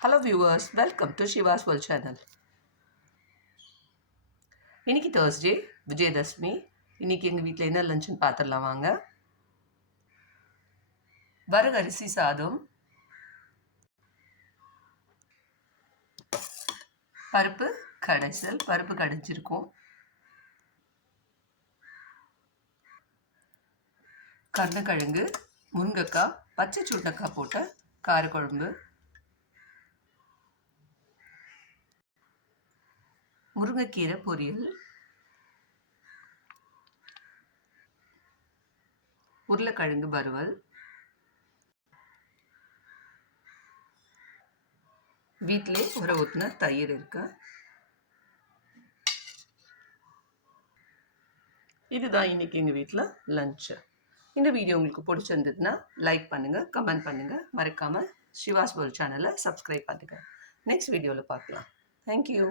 Hello viewers, welcome to Shiva's World channel. இன்னைக்கு Thursday, Vijayadashami. இன்னைக்கு எங்கள் வீட்டில் என்ன லஞ்சுன்னு பார்த்துடலாம் வாங்க. வரகரிசி சாதம், பருப்பு கடைசல், பருப்பு கடைஞ்சிருக்கோம். கருணக்கிழங்கு, முருங்கைக்காய், பச்சை சுண்டைக்காய் போட்ட காரக்குழம்பு, முருங்கைக்கீரை பொரியல், உருளைக்கிழங்கு வறுவல், வீட்டிலே ஊற ஊற்றின தயிர் இருக்கு. இதுதான் இன்னைக்கு எங்கள் வீட்டில் லஞ்சு. இந்த வீடியோ உங்களுக்கு பிடிச்சிருந்ததுன்னா லைக் பண்ணுங்கள், கமெண்ட் பண்ணுங்கள், மறக்காமல் ஷிவாஸ் வேர்ல்ட் சேனலை சப்ஸ்கிரைப் பண்ணுங்கள். நெக்ஸ்ட் வீடியோவில் பார்க்கலாம். தேங்க்யூ.